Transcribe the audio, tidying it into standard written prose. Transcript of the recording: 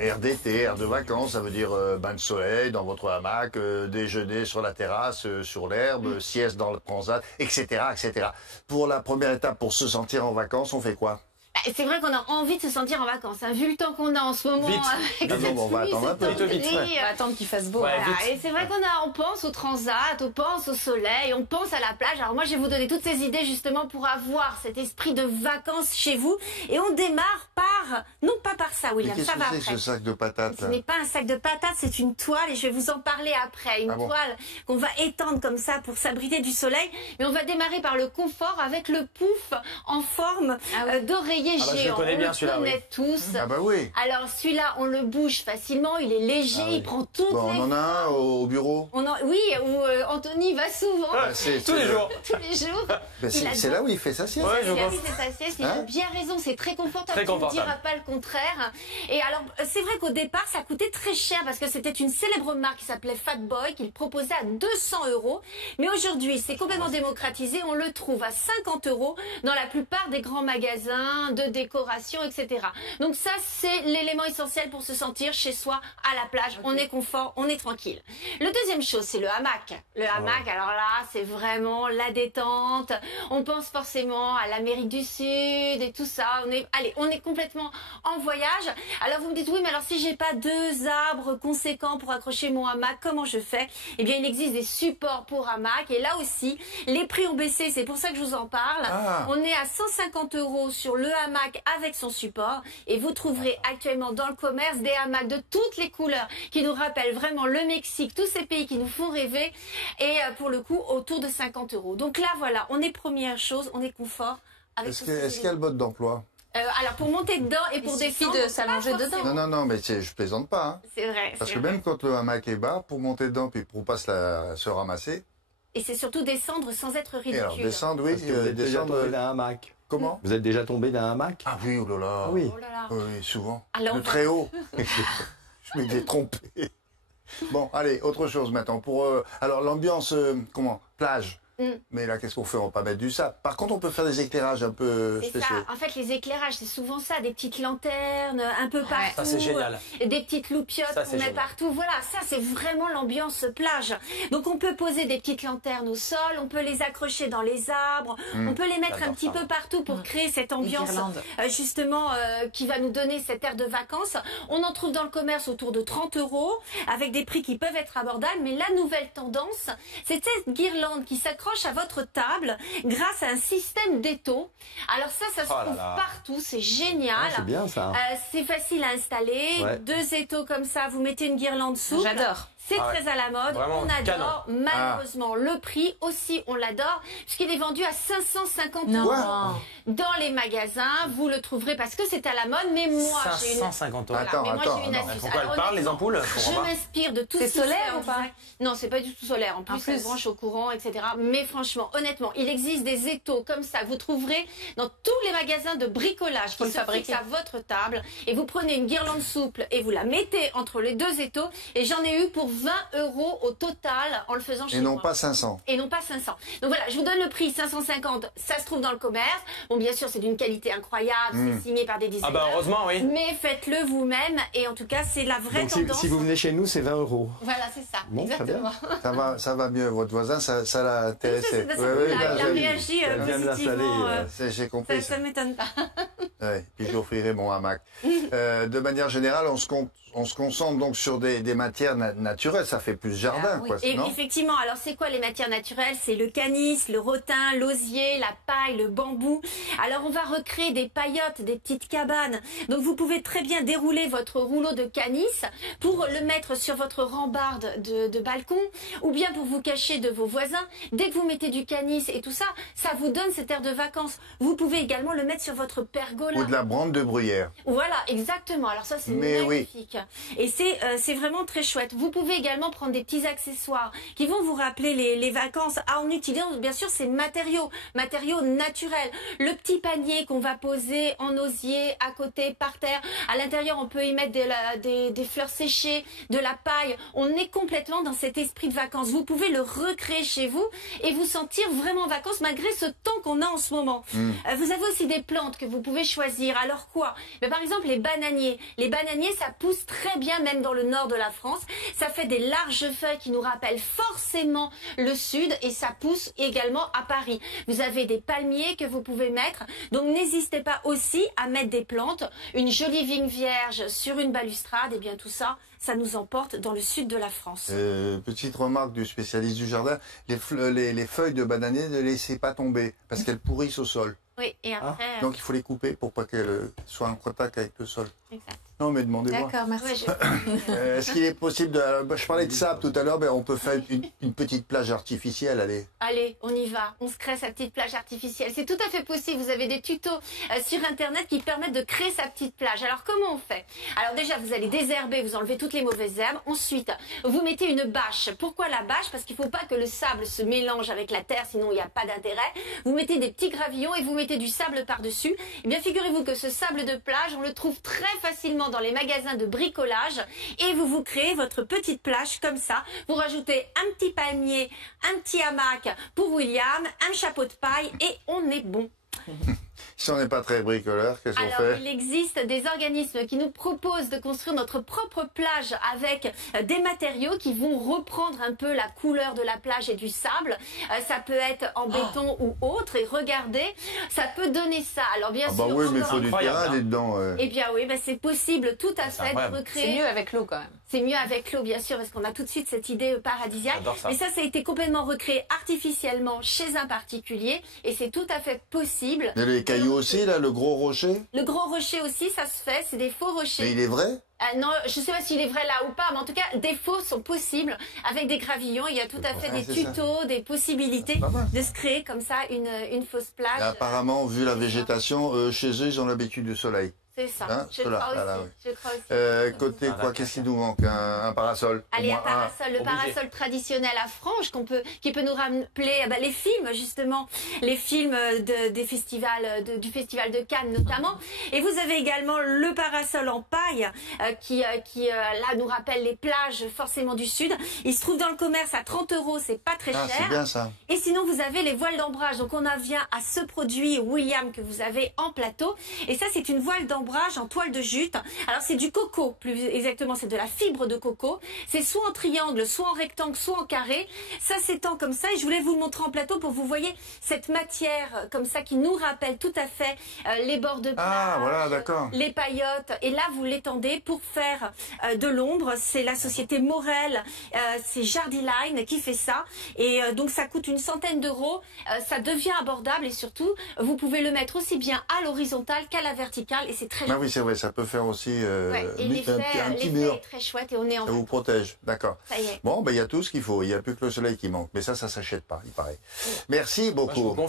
Air d'été, air de vacances, ça veut dire bain de soleil dans votre hamac, déjeuner sur la terrasse, sur l'herbe, sieste dans le transat, etc., etc. Pour la première étape, pour se sentir en vacances, on fait quoi? C'est vrai qu'on a envie de se sentir en vacances, hein, vu le temps qu'on a en ce moment. Vite. Avec cette on va pluie, attendre un peu. ce temps Vite, gris. ouais. On va attendre qu'il fasse beau. Ouais, Voilà. vite. Et c'est vrai on pense au transat, on pense au soleil, on pense à la plage. Alors moi, je vais vous donner toutes ces idées justement pour avoir cet esprit de vacances chez vous. Et on démarre par, non pas par ça, Mais William, qu'est-ce ça que va c'est après. ce sac de patates Ce là? n'est pas un sac de patates, c'est une toile et je vais vous en parler après. Une Ah bon? toile qu'on va étendre comme ça pour s'abriter du soleil. Mais on va démarrer par le confort avec le pouf en forme d'oreiller Ah bah, je le géant. connais bien, on le celui-là, connaît oui. tous. Ah bah oui. Alors celui-là, on le bouge facilement, il est léger, il prend toutes Bon, les on en a un au bureau. Oui, où Anthony va souvent, Ah, c'est Tous les jours. tous les jours. Ben, Il c'est adore. là où il fait sa sieste. Ouais, je Il a pense. mis sa sieste, il Hein a bien raison, c'est très confortable, Très tu ne confortable. diras pas le contraire. Et alors, c'est vrai qu'au départ, ça coûtait très cher parce que c'était une célèbre marque qui s'appelait Fatboy, qu'il proposait à 200 €. Mais aujourd'hui, c'est complètement démocratisé, on le trouve à 50 € dans la plupart des grands magasins de décoration, etc. Donc ça, c'est l'élément essentiel pour se sentir chez soi à la plage. On est confort, on est tranquille. Le deuxième chose, c'est le hamac. Le hamac, alors là, c'est vraiment la détente. On pense forcément à l'Amérique du Sud et tout ça. On est complètement en voyage. Alors vous me dites, oui, mais alors si j'ai pas 2 arbres conséquents pour accrocher mon hamac, comment je fais? Eh bien, il existe des supports pour hamac. Et là aussi, les prix ont baissé. C'est pour ça que je vous en parle. Ah. On est à 150 € sur le hamac avec son support. Et vous trouverez actuellement dans le commerce des hamacs de toutes les couleurs qui nous rappellent vraiment le Mexique, tous ces pays qui nous font rêver. Et pour le coup, autour de 50 €. Donc là, voilà, on est première chose, on est confort. Avec Est-ce tous ces qu'il y a le mode d'emploi? alors pour monter dedans et pour Il suffit descendre, de s'allonger pas dedans. forcément. Non, mais je plaisante pas. Hein. C'est vrai. Parce c'est que vrai. même quand le hamac est bas, pour monter dedans puis pour pas se ramasser, Et c'est surtout descendre sans être et alors ridicule. descendre, oui, Parce que vous êtes déjà descendre. tombé d'un hamac. Comment? Vous êtes déjà tombé d'un hamac? Ah oui, oh là là. Ah oui. Oh là là. Oui, souvent. Alors, De très haut. Je m'étais trompé. Bon, allez, autre chose maintenant. Alors l'ambiance, plage. Mais là, qu'est-ce qu'on fait? On va pas mettre du sable. Par contre, on peut faire des éclairages un peu C'est ça. spéciaux. En fait, les éclairages, c'est souvent ça, des petites lanternes un peu partout. Ça, c'est génial. Des petites loupiottes Ça, qu'on c'est met génial. partout. Voilà, ça, c'est vraiment l'ambiance plage. Donc, on peut poser des petites lanternes au sol, on peut les accrocher dans les arbres, on peut les mettre un J'adore petit ça. peu partout pour créer cette ambiance, guirlandes. justement, qui va nous donner cet air de vacances. On en trouve dans le commerce autour de 30 € avec des prix qui peuvent être abordables. Mais la nouvelle tendance, c'est cette guirlande qui s'accroche à votre table grâce à un système d'étau. Alors ça se Oh là trouve là. partout, c'est génial. Ah, c'est bien ça. C'est facile à installer. Ouais. 2 étaux comme ça, vous mettez une guirlande souple. J'adore. C'est Ah ouais. très à la mode. Vraiment On adore. canon. Malheureusement, le prix aussi, on l'adore, puisqu'il est vendu à 550 Non. € dans les magasins. Vous le trouverez parce que c'est à la mode. Mais moi, j'ai une 550 €. Attends, mais moi, j'ai une attends, astuce. Pourquoi Alors, elle parle, les honnêtement, ampoules? Je comprends Je pas. m'inspire de tout C'est ce qui se fait solaire en ou pas direct. Non, c'est pas du tout solaire. En plus, ça se branche au courant, etc. Mais franchement, honnêtement, il existe des étaux comme ça. Vous trouverez dans tous les magasins de bricolage Faut qui le se fabriquer. fixent à votre table. Et vous prenez une guirlande souple et vous la mettez entre les 2 étaux. Et j'en ai eu pour 20 € au total en le faisant chez Et non moi. pas 500. Et non pas 500. Donc voilà, je vous donne le prix 550, ça se trouve dans le commerce. Bon, bien sûr, c'est d'une qualité incroyable, c'est signé par des designers. Ah bah heureusement, oui. Mais faites-le vous-même et en tout cas, c'est la vraie Donc tendance. si vous venez chez nous, c'est 20 €. Voilà, c'est ça. Bon, très bien. Exactement. Ça va mieux. Votre voisin, ça l'a intéressé. Ça, Ouais, il a j'ai- réagi Elle vient de positivement. l'installer, J'ai compris. Ça m'étonne pas. Ouais, puis j'offrirai mon hamac. De manière générale, on se concentre donc sur des matières naturelles. Ça fait plus jardin, oui. quoi. Et Non? effectivement, alors c'est quoi les matières naturelles? C'est le canis, le rotin, l'osier, la paille, le bambou. Alors on va recréer des paillotes, des petites cabanes. Donc vous pouvez très bien dérouler votre rouleau de canis pour le mettre sur votre rambarde de balcon ou bien pour vous cacher de vos voisins. Dès que vous mettez du canis et tout ça, ça vous donne cet air de vacances. Vous pouvez également le mettre sur votre pergola. Ou de la brande de bruyère. Voilà, exactement. Alors ça, c'est Mais oui. magnifique. Et c'est vraiment très chouette. Vous pouvez également prendre des petits accessoires qui vont vous rappeler les vacances en utilisant bien sûr ces matériaux naturels. Le petit panier qu'on va poser en osier à côté, par terre. À l'intérieur, on peut y mettre des fleurs séchées, de la paille. On est complètement dans cet esprit de vacances. Vous pouvez le recréer chez vous et vous sentir vraiment en vacances malgré ce temps qu'on a en ce moment. Vous avez aussi des plantes que vous pouvez choisir. Alors quoi? Ben, par exemple, les bananiers. Les bananiers, ça pousse très bien même dans le nord de la France. Ça fait des larges feuilles qui nous rappellent forcément le sud et ça pousse également à Paris. Vous avez des palmiers que vous pouvez mettre. Donc n'hésitez pas aussi à mettre des plantes. Une jolie vigne vierge sur une balustrade, et bien tout ça, ça nous emporte dans le sud de la France. Petite remarque du spécialiste du jardin, les feuilles de bananier ne les laissez pas tomber parce qu'elles pourrissent au sol. Oui, et après... Donc il faut les couper pour pas qu'elles soient en contact avec le sol. Exact. Non mais demandez-moi. D'accord, merci. Est-ce qu'il est possible de... Je parlais de sable tout à l'heure, mais on peut faire une petite plage artificielle, allez. Allez, on y va. On se crée sa petite plage artificielle. C'est tout à fait possible. Vous avez des tutos sur Internet qui permettent de créer sa petite plage. Alors, comment on fait? Alors déjà, vous allez désherber, vous enlevez toutes les mauvaises herbes. Ensuite, vous mettez une bâche. Pourquoi la bâche? Parce qu'il ne faut pas que le sable se mélange avec la terre, sinon il n'y a pas d'intérêt. Vous mettez des petits gravillons et vous mettez du sable par-dessus. Eh bien, figurez-vous que ce sable de plage, on le trouve très facilement dans les magasins de bricolage et vous créez votre petite plage comme ça. Vous rajoutez un petit palmier, un petit hamac pour William, un chapeau de paille et on est bon. Si on n'est pas très bricoleur, qu'est-ce qu'on Alors, fait? il existe des organismes qui nous proposent de construire notre propre plage avec des matériaux qui vont reprendre un peu la couleur de la plage et du sable. Ça peut être en béton ou autre. Et regardez, ça peut donner ça. Alors bien sûr, oui, mais il faut du incroyable, terrain dedans. eh bien oui, c'est possible tout à fait de incroyable. recréer. C'est mieux avec l'eau quand même. C'est mieux avec l'eau, bien sûr, parce qu'on a tout de suite cette idée paradisiaque. J'adore ça. Mais ça a été complètement recréé artificiellement chez un particulier. Et c'est tout à fait possible. Et les cailloux aussi, là, le gros rocher? Le gros rocher aussi, ça se fait. C'est des faux rochers. Mais il est vrai? Non, je ne sais pas s'il est vrai là ou pas, mais en tout cas, des faux sont possibles avec des gravillons. Il y a tout à fait des c'est ça. tutos, des possibilités Pas mal. de se créer comme ça une fausse Et plage. apparemment, vu la végétation, chez eux, ils ont l'habitude du soleil. C'est ça, Hein, je cela, crois aussi. là, oui. Je crois aussi. Côté quoi, qu'est-ce qui nous manque? Un parasol? Au Allez, un moins parasol, le obligé. parasol traditionnel à franges qui peut nous rappeler les films justement, les films des festivals, du festival de Cannes notamment. Et vous avez également le parasol en paille qui là nous rappelle les plages forcément du sud. Il se trouve dans le commerce à 30 €, c'est pas très Ah, cher. c'est bien ça. Et sinon, vous avez les voiles d'ombrage. Donc, on en vient à ce produit William que vous avez en plateau. Et ça, c'est une voile d'ombrage en toile de jute. Alors, c'est du coco, plus exactement, c'est de la fibre de coco. C'est soit en triangle, soit en rectangle, soit en carré. Ça s'étend comme ça. Et je voulais vous le montrer en plateau pour que vous voyez cette matière comme ça qui nous rappelle tout à fait les bords de plage, Ah, voilà, d'accord. les paillotes. Et là, vous l'étendez pour faire de l'ombre. C'est la société Morel, c'est Jardiline qui fait ça. Et donc, ça coûte une centaine d'euros. Ça devient abordable et surtout, vous pouvez le mettre aussi bien à l'horizontale qu'à la verticale. Et c'est très Ah oui, c'est vrai, ça peut faire aussi ouais. Et un petit l'effet mur. est très chouette et on est en Ça vous protège, d'accord. Ça y est. Bon, il y a tout ce qu'il faut. Il n'y a plus que le soleil qui manque. Mais ça s'achète pas, il paraît. Merci Moi, je vous beaucoup. confirme.